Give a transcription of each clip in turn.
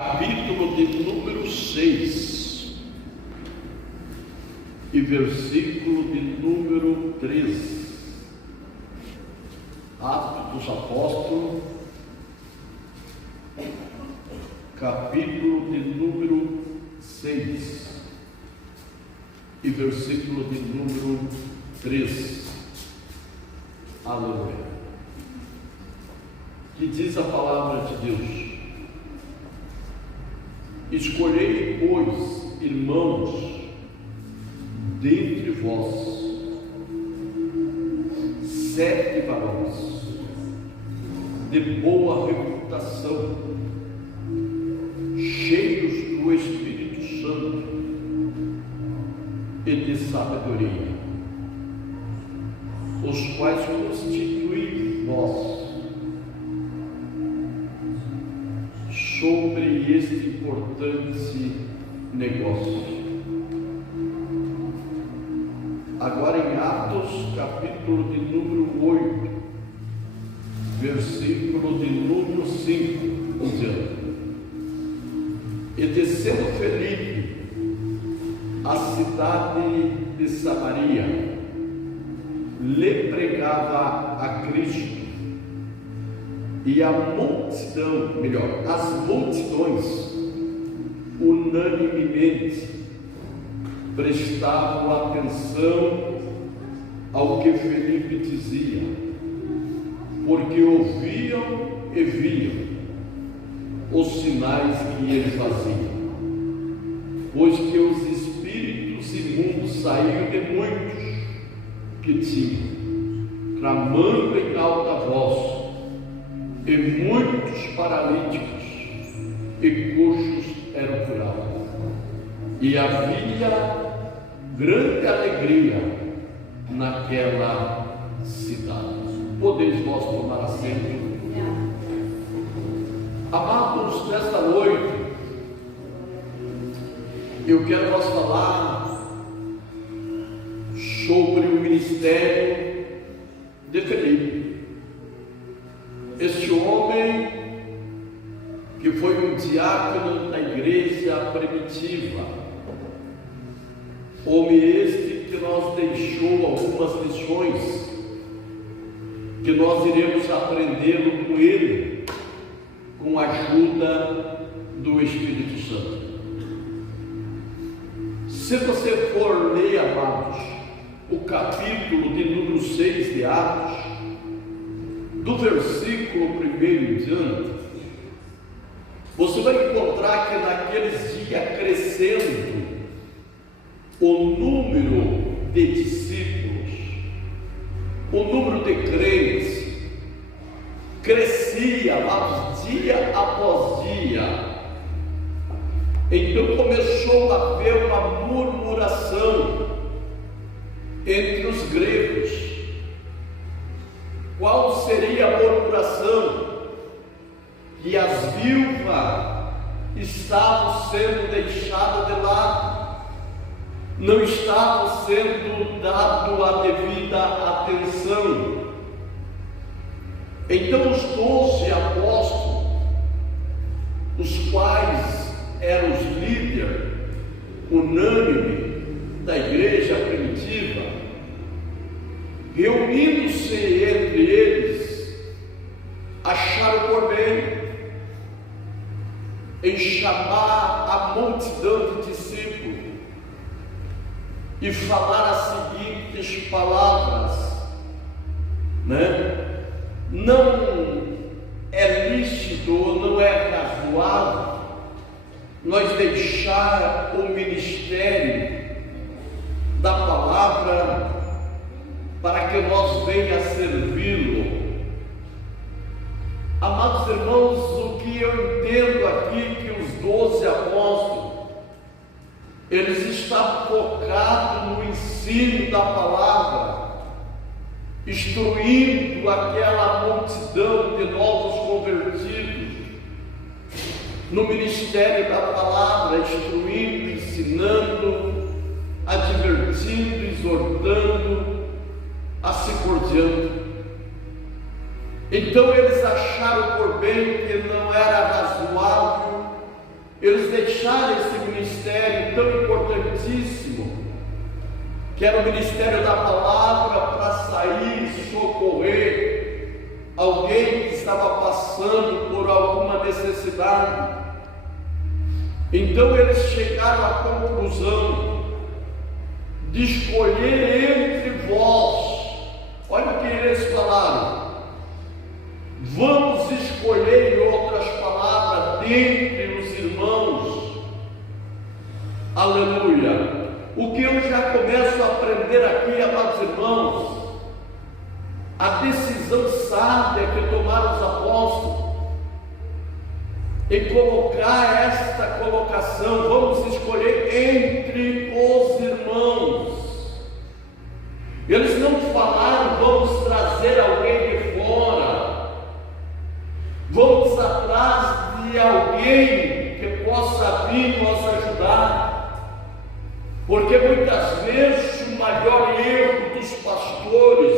Capítulo de número 6 e versículo de número 13. Atos dos Apóstolos, capítulo de número 6 e versículo de número 13. Aleluia. Que diz a palavra de Deus: escolhei, pois, irmãos, dentre vós, 7 varões de boa reputação, cheios do Espírito Santo e de sabedoria, os quais constituí vós sobre este importante negócio. Agora em Atos, capítulo de número 8, versículo de número 5, dizendo: e descendo Felipe à cidade de Samaria, lhe pregava a Cristo. E a multidão, as multidões, unanimemente prestavam atenção ao que Felipe dizia, porque ouviam e viam os sinais que ele fazia, pois que os espíritos imundos saíram de muitos que tinham, clamando em alta voz, e muitos paralíticos e coxos eram curados, e havia grande alegria naquela cidade. Podeis vós tomar assento. Amados, nesta noite eu quero vos falar sobre o ministério de Felipe. Este homem que foi um diácono da igreja primitiva, homem este que nos deixou algumas lições que nós iremos aprender com ele, com a ajuda do Espírito Santo. Se você for ler, amados, o capítulo de número 6 de Atos, do versículo 1 em diante, você vai encontrar que naqueles dias, crescendo o número de discípulos, o número de crentes crescia, amados, dia após dia. Então começou a haver uma murmuração entre os gregos. Qual seria a murmuração? Que as viúvas estavam sendo deixadas de lado, não estavam sendo dado a devida atenção. Então os 12 apóstolos, os quais eram os líderes unânimes da igreja primitiva, reunindo-se entre eles, acharam por bem em chamar a multidão de discípulos e falar as seguintes palavras, Não é lícito, não é razoável nós deixar o ministério da palavra para que nós venha a servi-lo. Amados irmãos, o que eu entendo aqui, que os 12 apóstolos, eles estavam focados no ensino da palavra, instruindo aquela multidão de novos convertidos, no ministério da palavra, instruindo, ensinando, advertindo, exortando, assim por diante. Então eles acharam por bem que não era razoável importantíssimo, que era o ministério da palavra para sair e socorrer alguém que estava passando por alguma necessidade. Então eles chegaram à conclusão de escolher entre vós. Olha o que eles falaram: vamos escolher, em outras palavras, dentre os irmãos. Aleluia! O que eu já começo a aprender aqui, amados irmãos, a decisão sábia que tomaram os apóstolos em colocar esta colocação: vamos escolher entre os irmãos. Eles não falaram: vamos trazer alguém de fora, vamos atrás de alguém que possa vir nos ajudar. Porque muitas vezes o maior erro dos pastores,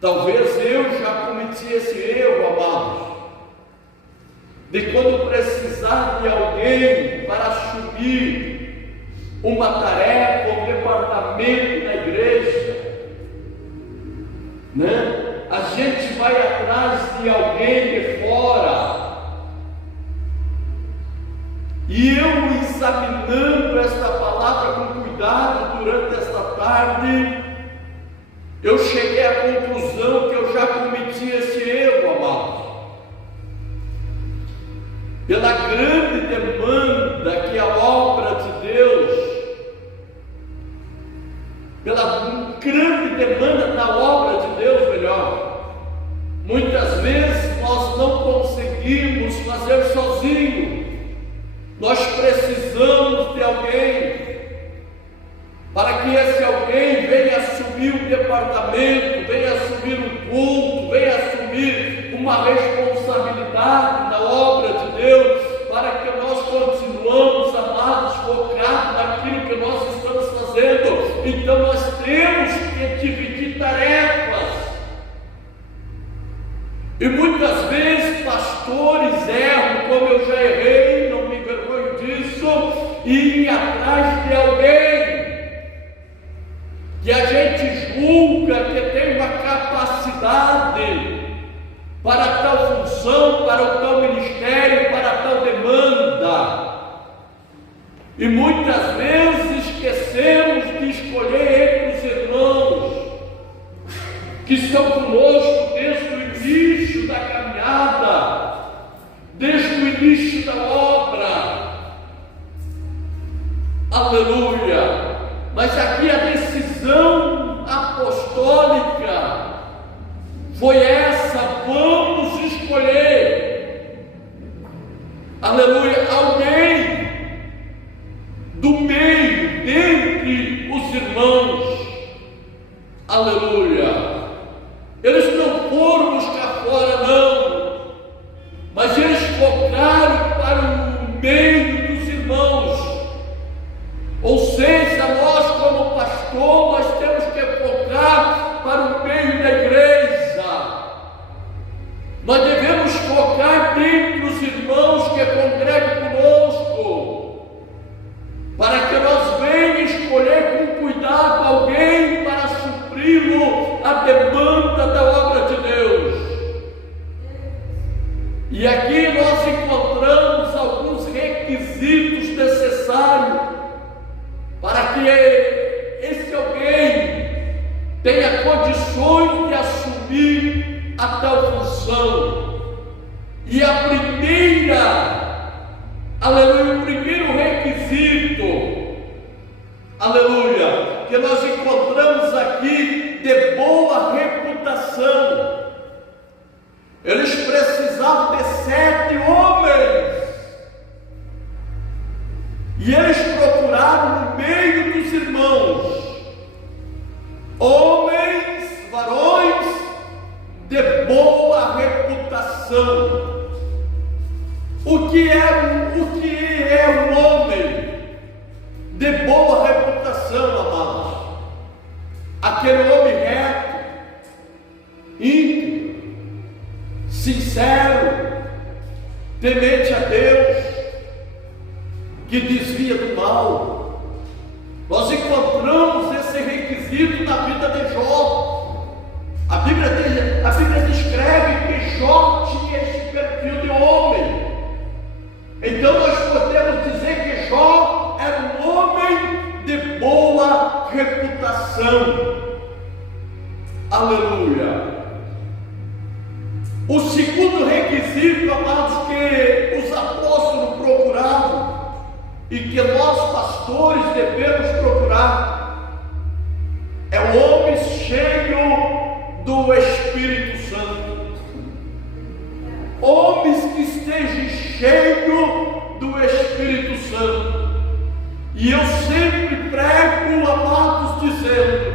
talvez eu já cometi esse erro, amados, de quando precisar de alguém para assumir uma tarefa, um departamento na igreja, né? A gente vai atrás de alguém de fora. E eu, examinando esta palavra com cuidado durante esta tarde, eu cheguei à conclusão que eu já cometi esse erro, amados. Pela grande demanda que a obra de Deus, pela grande demanda da obra de Deus, melhor, muitas vezes nós não conseguimos fazer sozinho. Nós precisamos de alguém, para que esse alguém venha assumir um departamento, venha assumir um culto, venha assumir uma responsabilidade na obra de Deus, para que nós continuamos, amados, focados naquilo que nós estamos fazendo. Então nós temos que dividir tarefas. E muitas vezes pastores erram, como eu já errei, não me envergonho disso, e ir atrás de alguém que a gente julga que tem uma capacidade para tal função, para o tal ministério, para tal demanda. E muitas vezes esquecemos de escolher entre os irmãos que estão conosco desde o início da caminhada, desde o início da obra. Aleluia! Mas aqui a decisão apostólica foi essa: vamos escolher, aleluia, alguém do meio, dentre os irmãos, aleluia. Eles não foram buscar fora, não, mas eles focaram para o meio dos irmãos. Ou seja, nós como pastor, nós temos que focar para o meio da igreja. Nós devemos focar dentre os irmãos que congregam conosco, para que nós venhamos escolher com cuidado alguém para supri-lo a demanda da obra de Deus. E aqui nós encontramos alguns requisitos necessários para que esse alguém tenha condições de assumir a tal função. E a primeira, aleluia, o primeiro requisito, aleluia, que nós encontramos aqui, de boa reputação. Eles precisavam de 7 homens, e eles procuraram no meio dos irmãos homens, varões de boa reputação. O que é um homem de boa reputação, amados? Aquele homem reto, íntegro, sincero, temente a Deus, que desvia do mal. Nós encontramos esse requisito na vida de Jó. A Bíblia descreve que Jó tinha esse perfil de homem. Então nós podemos dizer que Jó era um homem de boa reputação. Aleluia. O segundo requisito, amados, que os apóstolos procuravam e que nós pastores devemos procurar é o homem cheio do Espírito Santo. Homens que estejam cheios do Espírito Santo. E eu sempre prego, amados, dizendo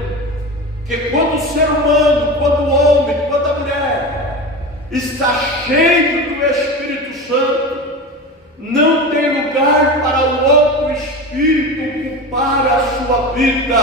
que quando o ser humano, quando o homem, quando a mulher está cheio do Espírito Santo, não tem lugar para o outro espírito ocupar a sua vida,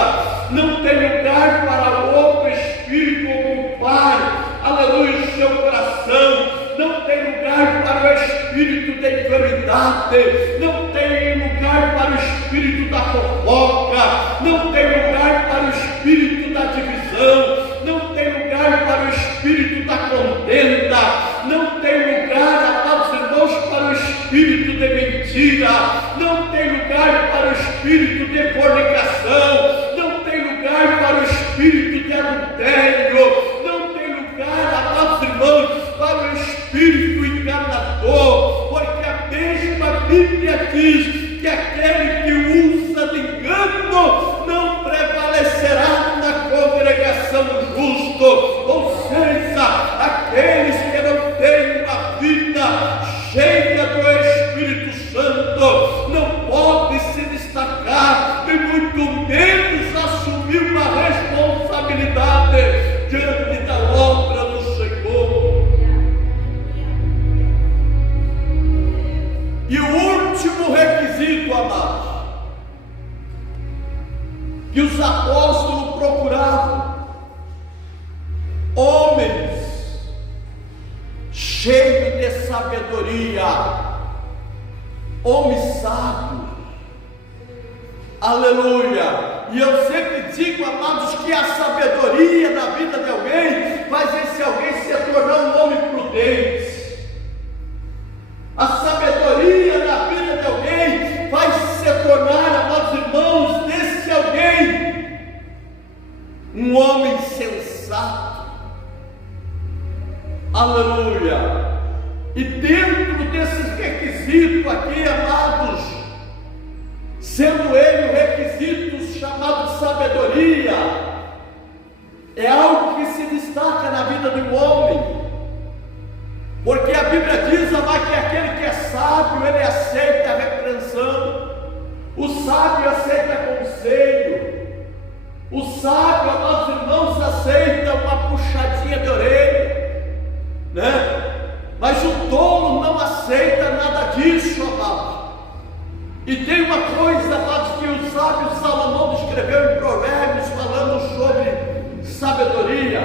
não tem lugar para o outro espírito ocupar, aleluia, o seu coração, não tem lugar para o espírito da enfermidade, não tem lugar para o espírito da fofoca, não tem lugar para o espírito da divisão, não tem lugar para o espírito da contenda, não tem lugar, amados irmãos, para o espírito de mentira, não tem lugar para o espírito de fornicação, não tem lugar para o espírito de adultério, não tem lugar, amados irmãos, para o espírito enganador, porque a mesma Bíblia diz que aquele que usa de engano não prevalecerá na congregação do justo, ou seja, aqueles que não têm uma vida cheia do Espírito Santo não podem se destacar e muito menos assumir uma responsabilidade diante da obra do Senhor. E o último requisito, amados, que os apóstolos procuravam: homens cheios de sabedoria, homens sábios, aleluia. E eu sempre digo, amados, que a sabedoria na vida de alguém faz esse alguém se tornar um homem prudente. A sabedoria na vida de alguém faz se tornar, amados irmãos, desse alguém um homem sensato. Aleluia. E dentro desses requisitos aqui, amados, sendo ele o requisito chamado sabedoria, é algo que se destaca na vida do homem, porque a Bíblia diz, amado, que aquele que é sábio, ele aceita a repreensão, o sábio aceita conselho, o sábio, amados irmãos, aceita uma puxadinha de orelha, né? Mas o tolo não aceita nada disso, amado. E tem uma coisa, amados, que o sábio Salomão descreveu em Provérbios, falando sobre sabedoria,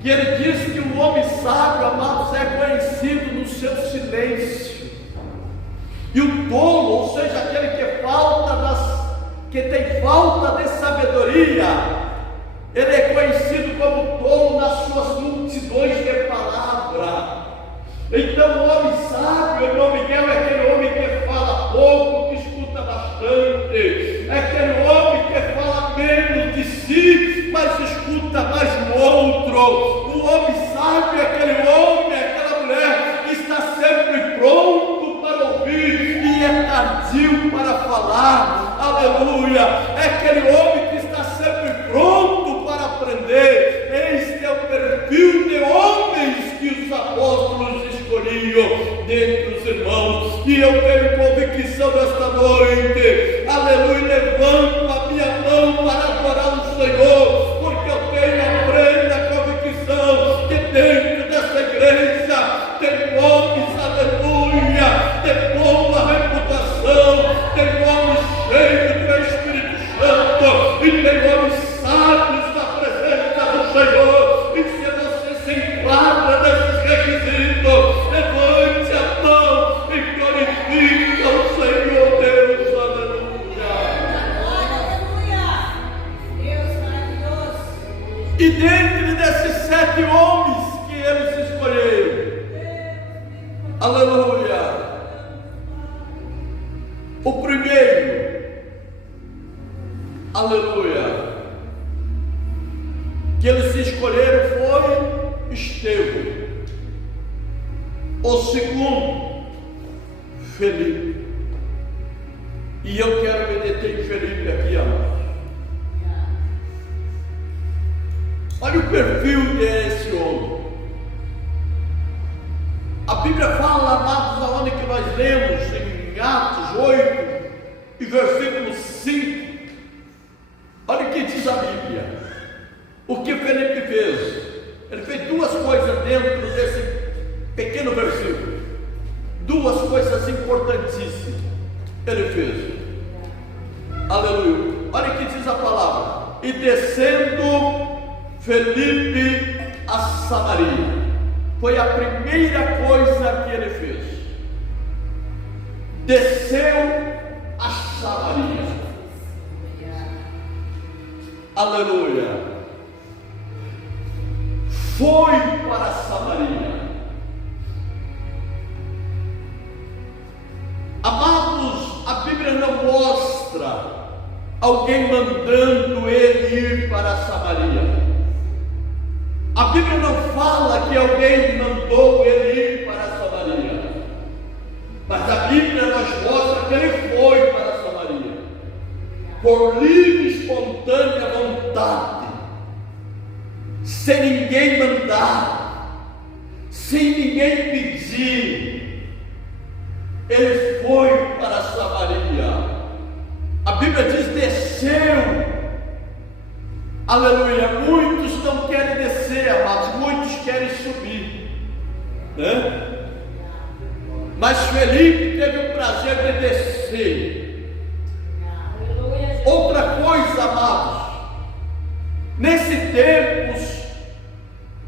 que ele diz que o homem sábio, amados, é conhecido no seu silêncio, e o tolo, ou seja, aquele que tem falta de sabedoria, ele é conhecido como tolo nas suas multidões de palavra. Então o homem sábio, irmão Miguel, é aquele homem que fala pouco, que escuta bastante, é aquele homem que fala menos de si, mas escuta mais o outro. O homem sábio é aquele homem, aquela mulher que está sempre pronto para ouvir e é tardio para falar. Aleluia. É aquele homem que está sempre pronto para aprender. Este é o perfil de homens que os apóstolos escolhiam dentre os irmãos. E eu tenho convicção nesta noite, aleluia, levanto a minha mão para adorar o Senhor, porque eu tenho a plena convicção que dentro dessa igreja tem homens, aleluia, de boa reputação, tem homens cheios do Espírito Santo, e tem homens sábios na presença do Senhor. E se você se enquadra nesses requisitos, levante a mão e glorifique o Senhor Deus, aleluia. O primeiro, aleluia, que eles se escolheram foi Estevão. O segundo, Felipe. E eu quero me deter em Felipe aqui, amados. Olha o perfil desse homem. A Bíblia fala, amados, aonde que nós lemos em Atos 8 e versículo 5. Olha o que diz a Bíblia. O que Felipe fez? Ele fez duas coisas dentro desse pequeno versículo. Duas coisas importantíssimas ele fez. Aleluia. Olha o que diz a palavra. E descendo Felipe a Samaria. Foi a primeira coisa que ele fez. Desceu a Samaria. Aleluia. Foi para Samaria. Amados, a Bíblia não mostra alguém mandando ele ir para Samaria. A Bíblia não fala que alguém mandou ele ir para Samaria. Mas a Bíblia nos mostra que ele foi para Samaria. Por livre e espontânea vontade. Sem ninguém mandar. Sem ninguém pedir. Ele foi para Samaria. A Bíblia diz: desceu. Aleluia. Muitos não querem descer, amados. Muitos querem subir, né? Mas Felipe teve o prazer de descer. Outra coisa, amados. Nesse tempo,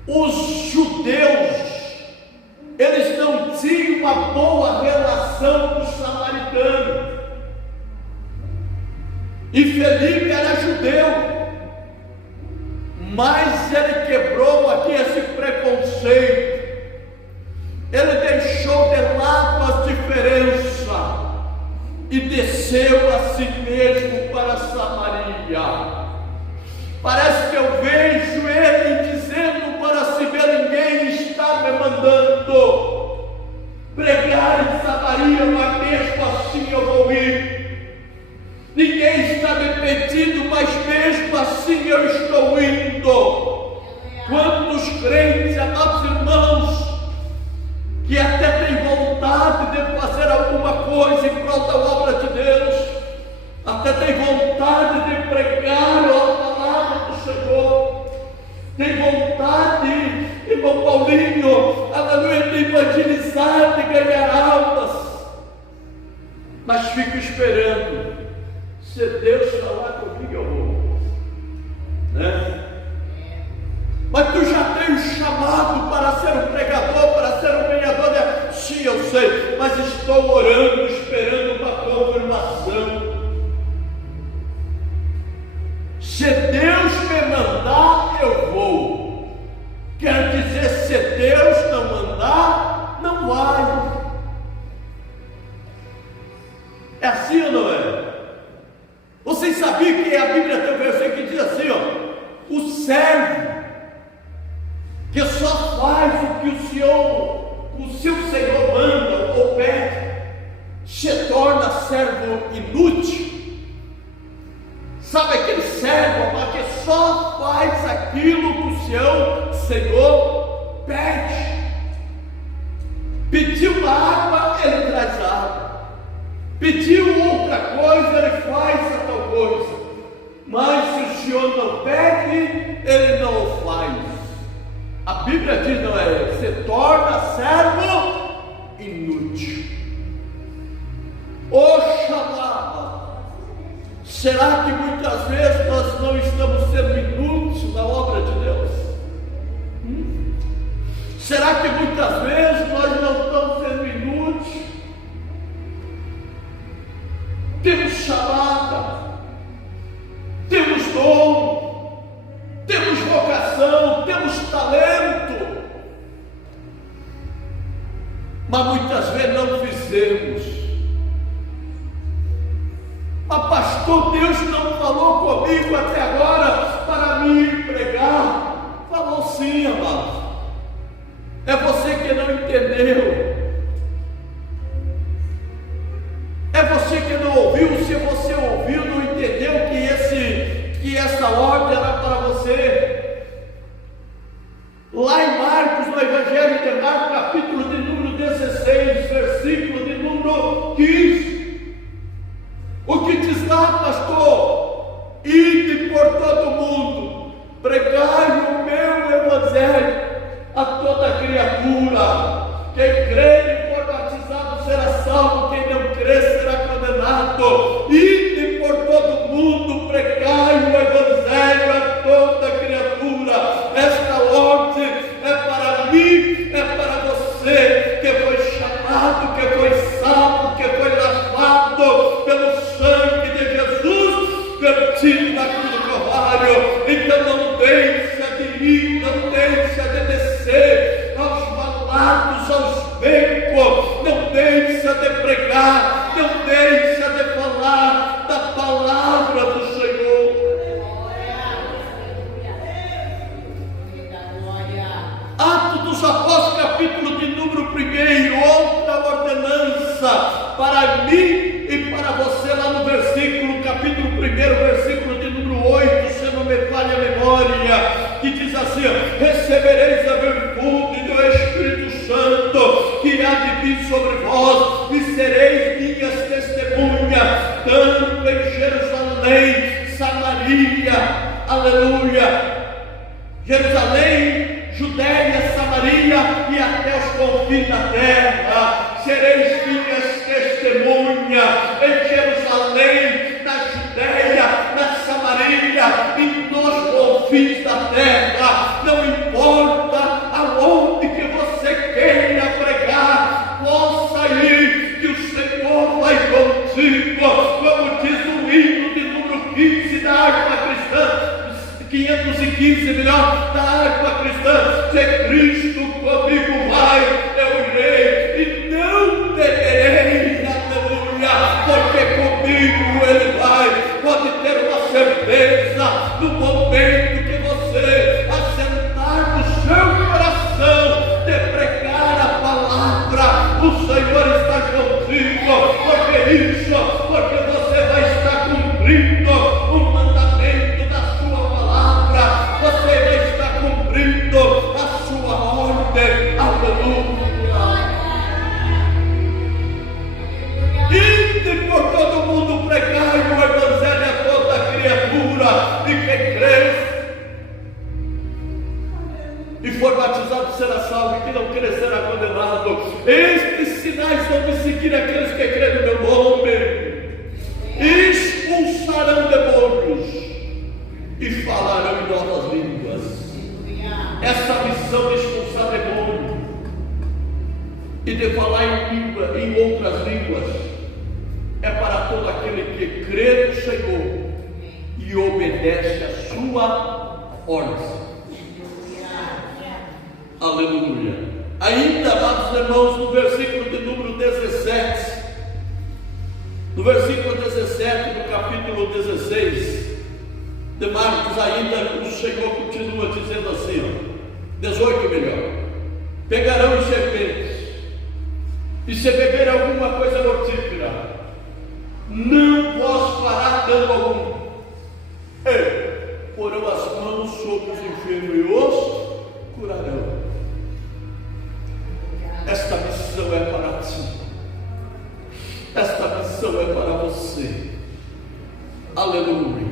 os judeus, eles não tinham uma boa relação com os samaritanos. E Felipe era judeu. Mas ele quebrou aqui esse preconceito. Ele deixou de lado as diferenças e desceu a si mesmo para Samaria. Parece que eu vejo ele dizendo para si mesmo: ninguém está me mandando pregar em Samaria, mas mesmo assim eu vou ir. Ninguém está me pedindo, mas mesmo assim eu estou indo. Quantos crentes, amados irmãos, que até têm vontade de fazer alguma coisa em prol da obra de Deus, até têm vontade de pregar a palavra do Senhor, tem vontade, irmão Paulinho, aleluia, de evangelizar, de ganhar almas, mas fico esperando. Se Deus falar comigo, eu vou, né? Mas tu já tem um chamado para ser um pregador, para ser um ganhador de... Sim, eu sei, mas estou orando, esperando uma confirmação. Se Deus me mandar, eu vou. Quer dizer, se Deus não mandar, não vai. É assim ou não é? Vocês sabiam que a Bíblia tem um versículo que diz assim, ó: o servo que só faz o que o seu Senhor manda ou pede, se torna servo inútil. Sabe aquele servo que só faz aquilo que o seu Senhor pede? Pediu uma água, ele traz água. Pediu outra coisa, ele faz a tal coisa. Mas se o Senhor não pede, ele não o faz. A Bíblia diz, não é? Se torna servo inútil. Oxalá! Será que muitas vezes nós não estamos sendo inúteis na obra de Deus? Será que muitas vezes nós não estamos sendo inúteis? Temos chamada, temos dom, temos vocação, temos talento, mas muitas vezes não fizemos. pastor, Deus não falou comigo até agora para me pregar. Falou sim, amado. É você que não entendeu. É você que não ouviu. Se você ouviu, não entendeu que essa ordem era para você. Lá em Marcos, no Evangelho de Marcos, capítulo de número 16, versículo de número 15. O que diz lá, pastor? Ide por todo mundo, pregai o meu Evangelho a toda criatura. Quem crê e for batizado será salvo, quem não crê será condenado. Ide por todo mundo, pregai o Evangelho a toda criatura. Esta ordem é para mim, é para você, que foi chamado, que foi salvo, que foi lavado pelo sangue de Jesus, vertido na cruz do Calvário. Então não deixa de ir, não deixa de descer aos valados, aos becos, não deixa de pregar, não deixa de falar da palavra do Senhor. Atos dos Apóstolos, capítulo de número 1, outra ordenança para mim e para você, lá no versículo, capítulo 1, versículo de número 8, se não me falha a memória, que diz assim: recebereis a virtude do Espírito Santo, que há de vir sobre vós, e sereis minhas testemunhas, tanto em Jerusalém, Samaria, aleluia, Jerusalém, Judéia, Samaria e até os confins da terra. Sereis minhas testemunhas em Jerusalém, na Judéia, na Samaria e nos confins da terra. Não importa aonde que você queira pregar, possa ir, que o Senhor vai contigo. Como diz o hino de número 15 da harpa cristã, 515, melhor, da harpa cristã: se Cristo comigo vai, eu irei e não temerei, aleluia, porque comigo Ele vai. Pode ter uma certeza, no momento que você assentar no seu coração de pregar a palavra, o Senhor está contigo. Porque isso, porque você vai estar cumprindo o mandamento da sua palavra, você vai estar cumprindo a sua ordem, aleluia. Ide por todo mundo, pregai o Evangelho a toda criatura, e quem crê e for batizado será salvo, e quem não crê será condenado. Estes sinais vão me seguir aqueles que creem no meu nome: expulsarão demônios e falarão em novas línguas. Essa missão de expulsar demônio e de falar em outras línguas é para todo aquele que crê no Senhor e obedece a sua ordem. Aleluia. Ainda, amados irmãos, no versículo de número 17, no versículo 17 do capítulo 16 de Marcos, ainda o Senhor continua dizendo assim, 18 melhor: pegarão os serpentes, e se beber alguma coisa mortífera, não vos fará dano algum, e porão as mãos sobre os enfermos e os curarão. Esta missão é para ti, esta missão é para você, aleluia.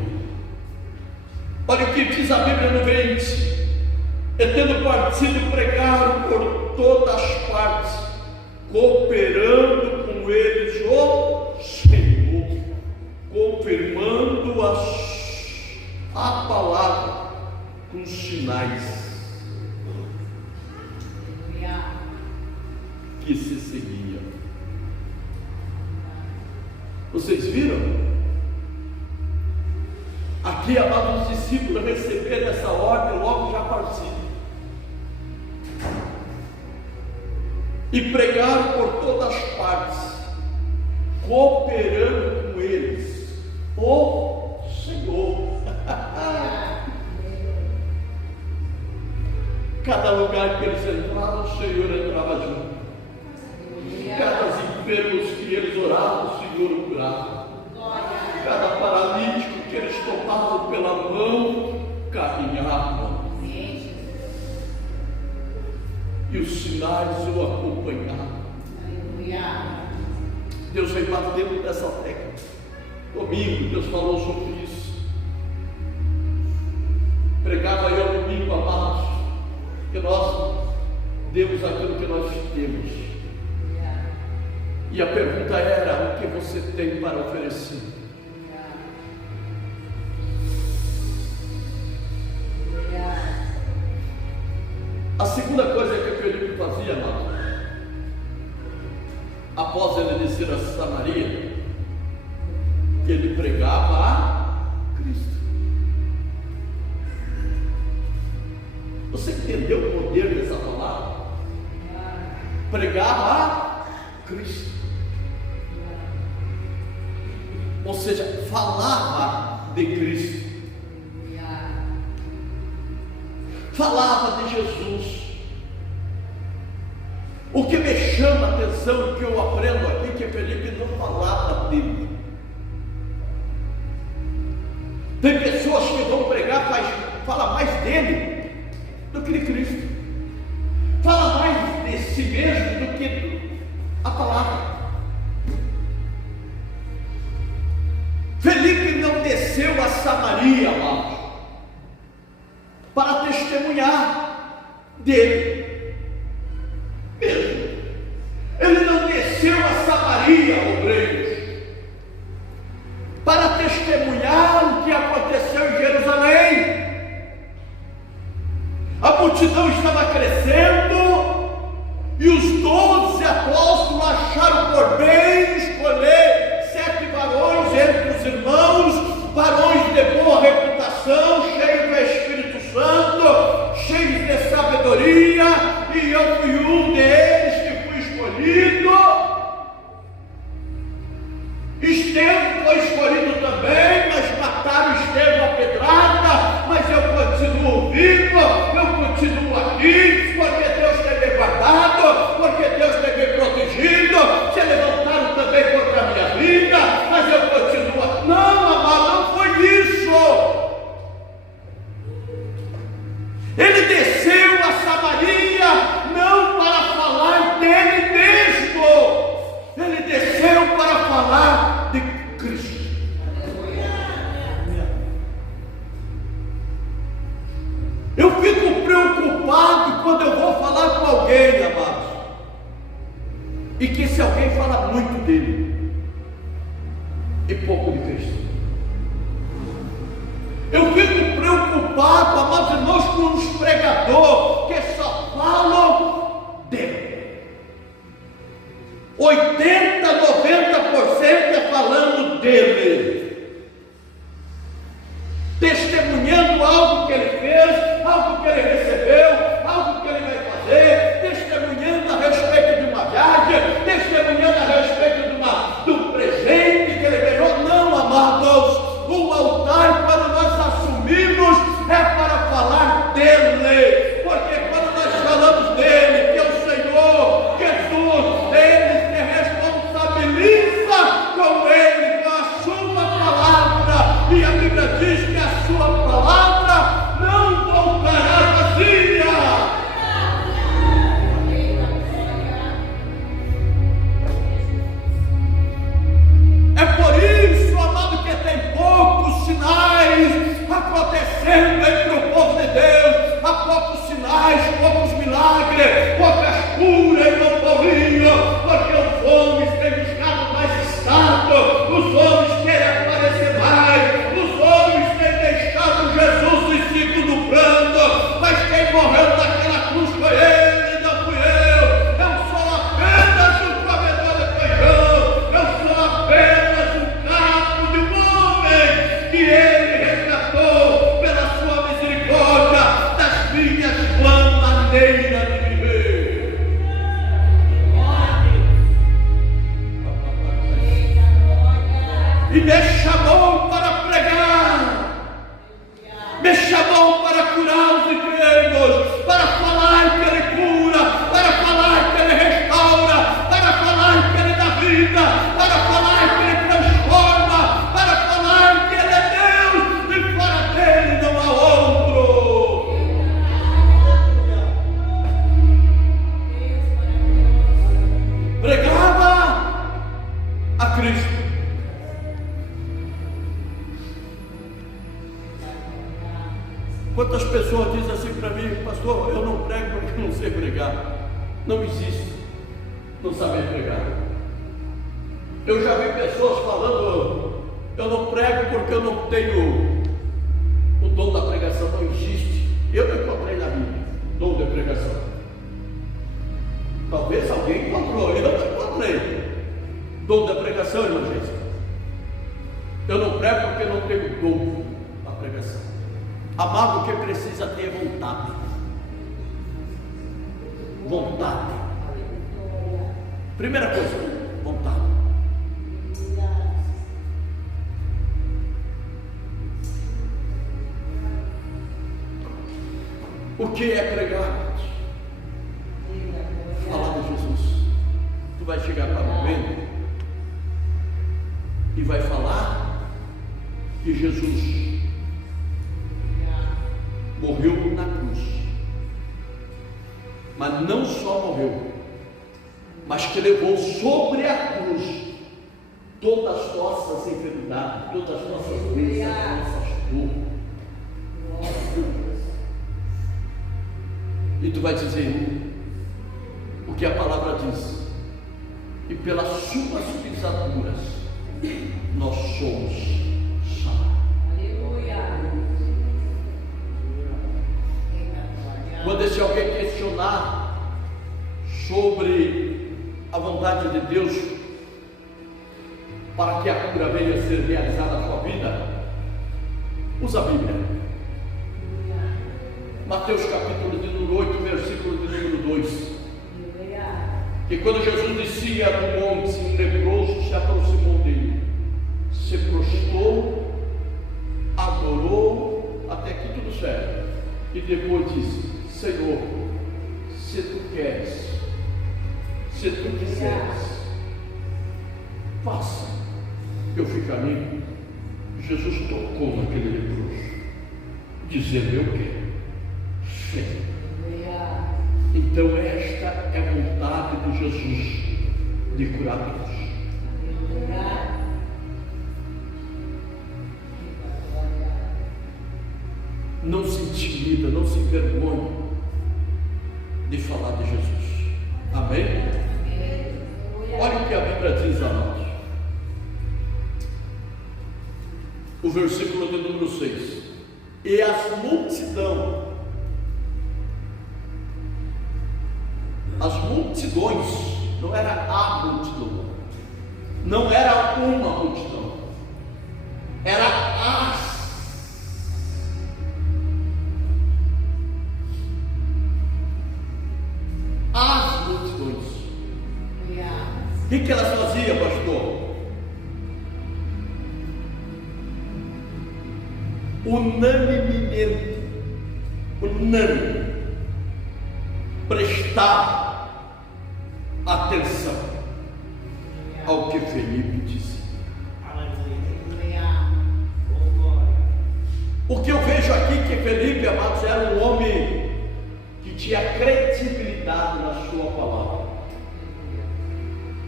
Olha o que diz a Bíblia no 20: e tendo partido, pregaram por todas as partes, cooperando com eles o Senhor, confirmando a palavra com sinais que se seguiam. Vocês viram? Aqui, amados, os discípulos receberam essa ordem logo já partiram. E pregaram por todas as partes, cooperando com eles o Senhor. Cada lugar que eles entravam, o Senhor entrava junto. Cada enfermos que eles oravam, o Senhor o curava. Cada paralítico que eles tomavam pela mão, caminhavam. E os sinais o acompanhavam. Deus vem batendo nessa tecla. Domingo, Deus falou sobre isso. Pregava eu domingo, amados, que nós demos aquilo que nós temos. E a pergunta era: o que você tem para oferecer? A segunda coisa que Felipe fazia, amado, após ele descer a Samaria, ele pregava a Cristo. Você entendeu o poder dessa palavra? Pregava a Cristo. Ou seja, falava de Cristo. Falava de Jesus. O que me chama a atenção, o que eu aprendo aqui, é que Felipe não falava dele. Tem pessoas que vão pregar, fala mais dele do que de Cristo. Fala mais de si mesmo do que a palavra. Felipe não desceu a Samaria, amados, para testemunhar dele mesmo. Ele não desceu a Samaria, obreiros, para testemunhar o que aconteceu em Jerusalém. A multidão estava crescendo e os 12 apóstolos acharam por bem escolher 7 varões entre os irmãos, varões de boa reputação, cheios do Espírito Santo, cheios de sabedoria, e eu fui um deles que fui escolhido. Estevão foi escolhido também, mas mataram Estevão a pedrada, mas eu continuo vivo, eu continuo aqui, porque Deus tem me guardado, porque Deus tem me protegido. Se levantaram também contra a minha vida, mas eu continuo. Não, amado, não foi isso. Ele desceu a Samaria não para falar dele mesmo, ele desceu para falar de Cristo. Eu fico preocupado quando eu vou falar com alguém, amados, e que esse alguém fala muito dele e pouco de Cristo. Eu fico preocupado, amados irmãos, com os pregadores que só falam dele. 80, 90% é falando dele, testemunhando algo que ele fez, algo que ele recebeu, algo que ele vai fazer, testemunhando a respeito de uma viagem, testemunhando a respeito de um presente que ele ganhou. Não, amados, o altar, quando nós assumimos, é para falar dele, porque quando nós falamos dele, que é o Senhor Jesus, ele se responsabiliza com ele, com a sua palavra, e a Bíblia diz que a sua palavra não voltará vazia. É por isso, amado, que tem poucos sinais acontecendo entre o povo de Deus. Há poucos sinais, poucos milagres, poucas curas, irmão Paulinho, porque os homens têm buscado mais status, os homens querem aparecer mais, os homens têm deixado Jesus em segundo plano, mas quem morreu naquela cruz foi ele, não fui eu. Eu sou apenas um comedor de feijão, eu sou apenas um capo de um homem que ele resgatou pela sua misericórdia das minhas vãs maneiras de viver. E me chamou curar os enfermos, para falar que Ele cura, para falar que Ele restaura, para falar que Ele dá vida, para falar que Ele transforma, para falar que Ele é Deus e fora dele não há outro. Pregava a Cristo. Quantas pessoas dizem assim para mim: pastor, eu não prego porque eu não sei pregar. Não existe não saber pregar. Eu já vi pessoas falando: eu não prego porque eu não tenho o dom da pregação. Não existe. Eu não encontrei na Bíblia dom da pregação. Talvez alguém encontrou, eu não encontrei dom da pregação, irmã gente. Eu não prego porque não tenho dom da pregação. Amado, o que precisa ter é vontade. Vontade. Primeira coisa, vontade. O que é pregar? Falar de Jesus. Tu vai chegar para o momento e vai falar que Jesus morreu na cruz, mas não só morreu, mas que levou sobre a cruz todas as nossas enfermidades, todas as nossas doenças, nossas dores. E tu vai dizer o que a palavra diz: e pelas suas pisaduras nós somos sarados. Quando esse alguém questionar sobre a vontade de Deus para que a cura venha a ser realizada na sua vida, usa a Bíblia. Mateus capítulo de número 8, versículo de número 2. Que quando Jesus descia do monte, um leproso se aproximou dele, se prostrou, adorou, até que tudo certo, e depois disse: Senhor, se tu queres, se tu quiseres, faça eu ficar limpo. Jesus tocou naquele leproso, dizendo: eu quero, fé. Então esta é a vontade de Jesus de curar todos. Não se intimida, não se envergonha de falar de Jesus. Amém? Olha o que a Bíblia diz a nós. O versículo de número 6. E as multidões, não era a multidão, não era uma multidão, era as multidões. O que elas faziam, pastor? Unanimemente, prestar atenção ao que Felipe disse. O que eu vejo aqui que Felipe, amados, era um homem que tinha credibilidade na sua palavra,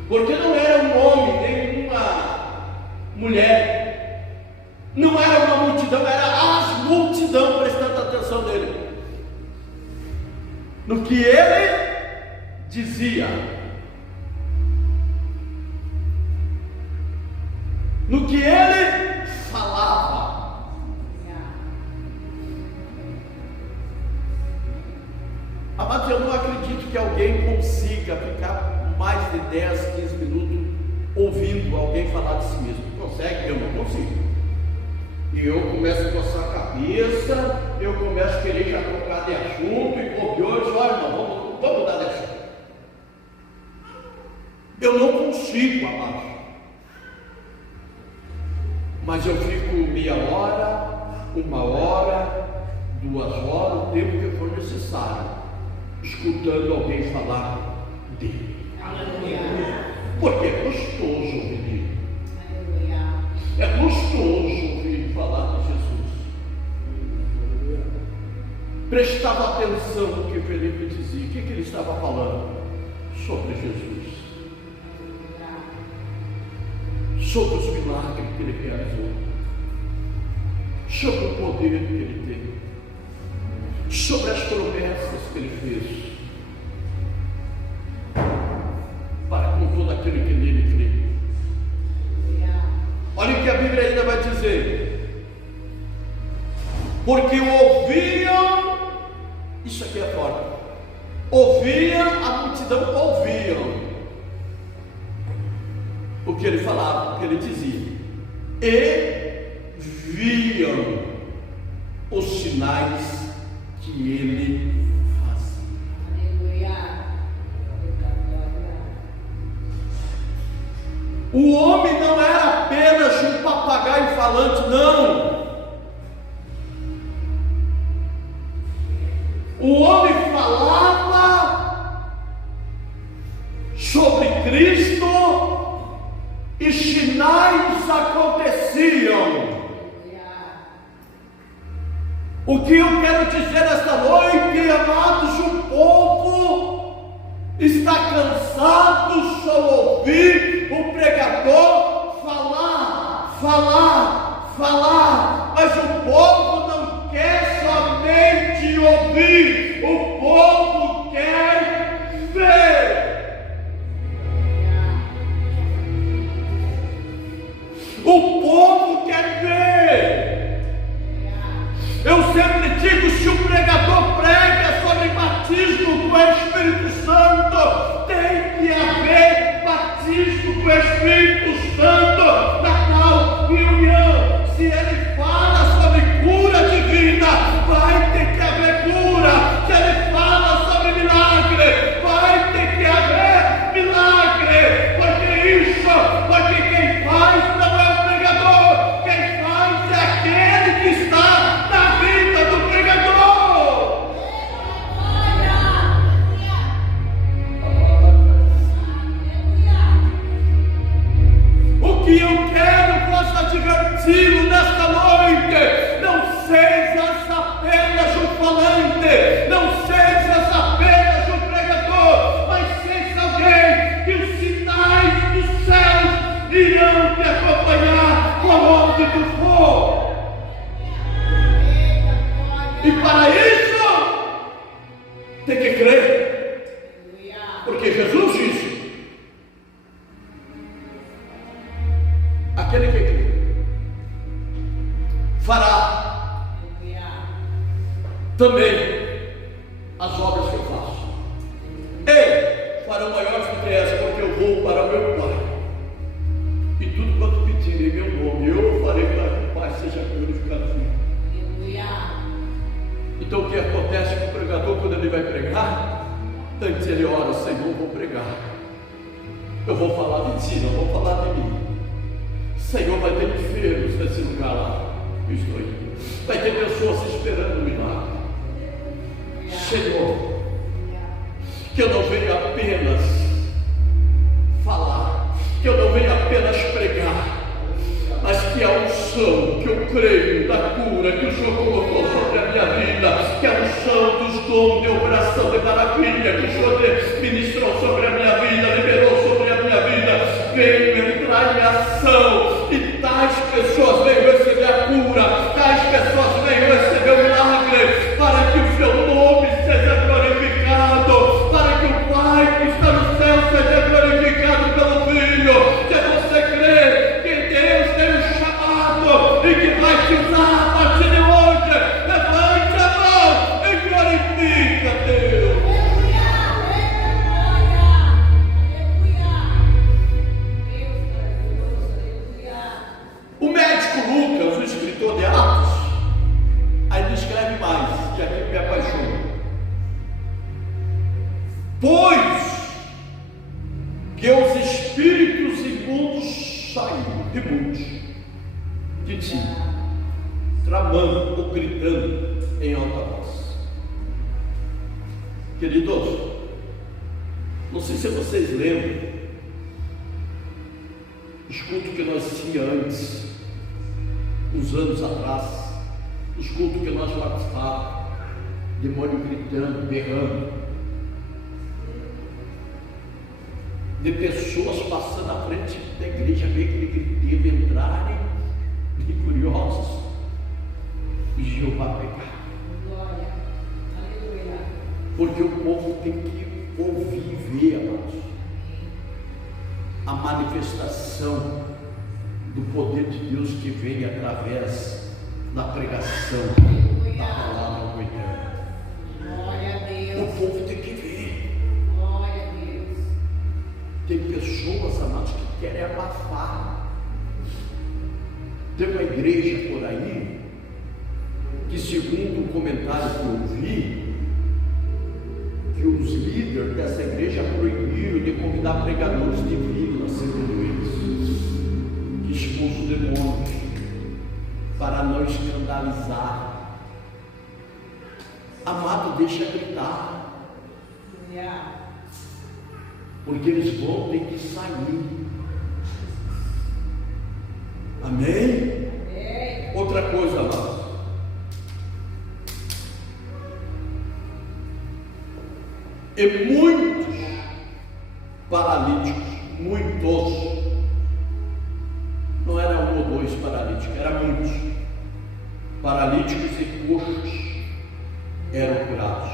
porque não era um homem nem uma mulher, não era uma multidão, era as multidão prestando atenção nele, no que ele dizia, no que ele falava. Amados, eu não acredito que alguém consiga ficar mais de 10, 15 minutos ouvindo alguém falar de si mesmo. Consegue? Eu não consigo. E eu começo a coçar a cabeça, eu começo a querer já trocar de assunto, e por hoje, olha, irmão, vamos mudar de assunto. Eu não consigo, amados. Mas eu fico meia hora, 1 hora, 2 horas, o tempo que for necessário, escutando alguém falar dele. Porque é gostoso ouvir. É gostoso ouvir falar de Jesus. Prestava atenção no que Felipe dizia. O que ele estava falando? Sobre Jesus, sobre os milagres que ele realizou, sobre o poder que ele tem, sobre as promessas que ele fez para com todo aquele que nele crê. Olha o que a Bíblia ainda vai dizer: porque ouviam, isso aqui é forte, ouvia, a multidão ouviam o que ele falava, o que ele dizia, e viam os sinais que ele fazia. Aleluia. O homem não era apenas um papagaio falante, não. O homem falava sobre Cristo e sinais aconteciam. O que eu quero dizer esta noite, amados, o povo está cansado só ouvir o pregador falar, mas o povo não quer somente ouvir, o povo quer ver. O povo quer ver. Eu sempre digo, se o pregador prega sobre batismo com o Espírito Santo, tem que haver batismo com o Espírito Santo na tal reunião. Se ele fala sobre cura divina, vai ter que haver cura. Se ele fala sobre milagre, vai ter que haver milagre. Porque quem faz não é o pregador, quem faz é aquele que está na vida do pregador. O que eu quero, posso adverti-lo nesta noite: não sejas apenas um falante, não sejas apenas um pregador, mas seja alguém que os sinais dos céus irão te acompanhar por onde tu for. E para isso tem que crer, porque Jesus disse: aquele que crê fará também as obras que eu faço. Ei, farão maiores do que essa, porque eu vou para o meu Pai. E tudo quanto pedir em meu nome, eu farei para que o Pai seja glorificado. Então o que acontece com o pregador quando ele vai pregar? Antes ele ora: Senhor, vou pregar, eu vou falar de ti, não vou falar de mim. Senhor, vai ter enfermos nesse lugar lá que eu estou indo, vai ter pessoas esperando o milagre. Senhor, que eu não venha apenas falar, que eu não venha apenas pregar, mas que a unção que eu creio da cura que o Senhor colocou sobre a minha vida, que a unção dos dons de operação de maravilha que o Senhor ministrou sobre a minha vida, liberou sobre a minha vida, veio entrar em ação, e tais pessoas venham receber a cura, tais pessoas venham receber o milagre, para que o seu nome seja glorificado, para que o Pai que está no céu seja glorificado pelo Filho. Se você crê que Deus tem um chamado e que vai te usar a partir de hoje, levante a mão e glorifique a Deus. O médico Lucas, o escritor de Atos, aí descreve mais, e aqui me apaixona: pois que os espíritos imundos saíram de muitos de ti, tramando ou gritando em alta voz. Queridos, não sei se vocês lembram os cultos que nós tínhamos antes, uns anos atrás, os cultos que nós participávamos, demônio gritando, berrando, de pessoas passando à frente da igreja, ver aquele griteiro entrarem, de curiosos, e Jeová pegar. Glória, aleluia. Porque o povo tem que ouvir e ver, amados, a manifestação do poder de Deus que vem através da pregação da palavra do Eterno. Glória a Deus. O povo tem que ver. Glória a Deus. Tem pessoas, amados, que querem abafar. Tem uma igreja por aí que, segundo um comentário que eu vi, que os líderes dessa igreja proibiram de convidar pregadores de vida na Assembleia deles, que expulsam os demônios, para não escandalizar. Amado, deixa gritar, porque eles vão ter que sair. Amém? Outra coisa, amados, e muitos paralíticos, muitos, não era um ou dois paralíticos, era muitos paralíticos e coxos eram curados.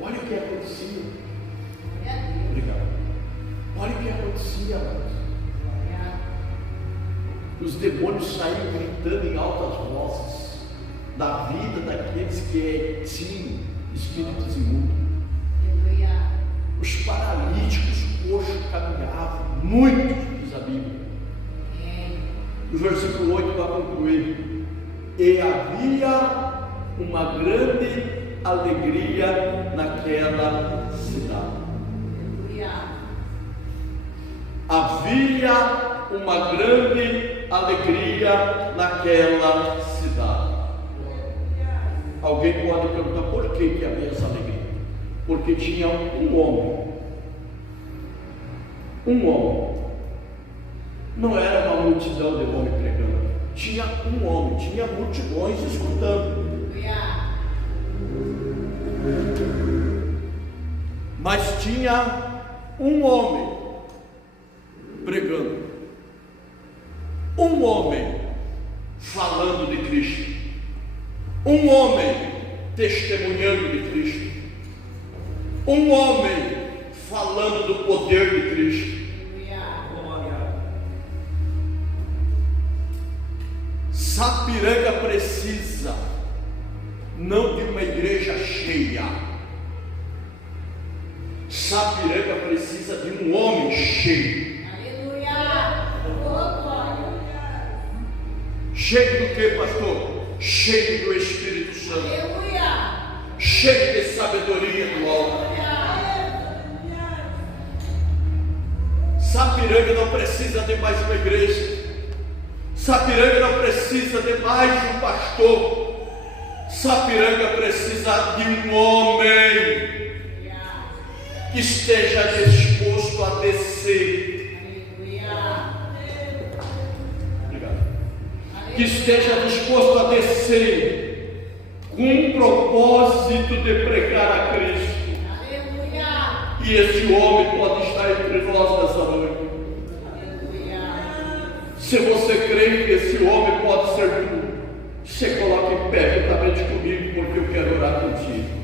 Olha o que acontecia. Obrigado. Olha o que acontecia, amados. Os demônios saíam gritando em altas vozes da vida daqueles que tinham espíritos imundos. Os paralíticos, coxos caminhavam, muitos, diz a Bíblia. O versículo 8 vai concluir: e havia uma grande alegria naquela cidade. Havia uma grande alegria naquela cidade. Alguém pode perguntar por que havia essa alegria? Porque tinha um homem. Não era uma multidão de homens pregando. Tinha um homem, tinha multidões escutando. Mas tinha um homem pregando. Um homem falando de Cristo. Um homem testemunhando de Cristo. Um homem falando do poder de Cristo. Sapiranga precisa não de uma igreja cheia. Sapiranga precisa de um homem cheio. Cheio do que, pastor? Cheio do Espírito Santo. Cheio de sabedoria do alto. Sapiranga não precisa de mais uma igreja. Sapiranga não precisa de mais um pastor. Sapiranga precisa de um homem que esteja disposto a descer. Obrigado. Que esteja disposto a descer com um propósito de pregar a Cristo. E esse homem pode estar entre nós nessa noite. Se você crê que esse homem pode ser tu, você coloca em pé juntamente comigo, porque eu quero orar contigo.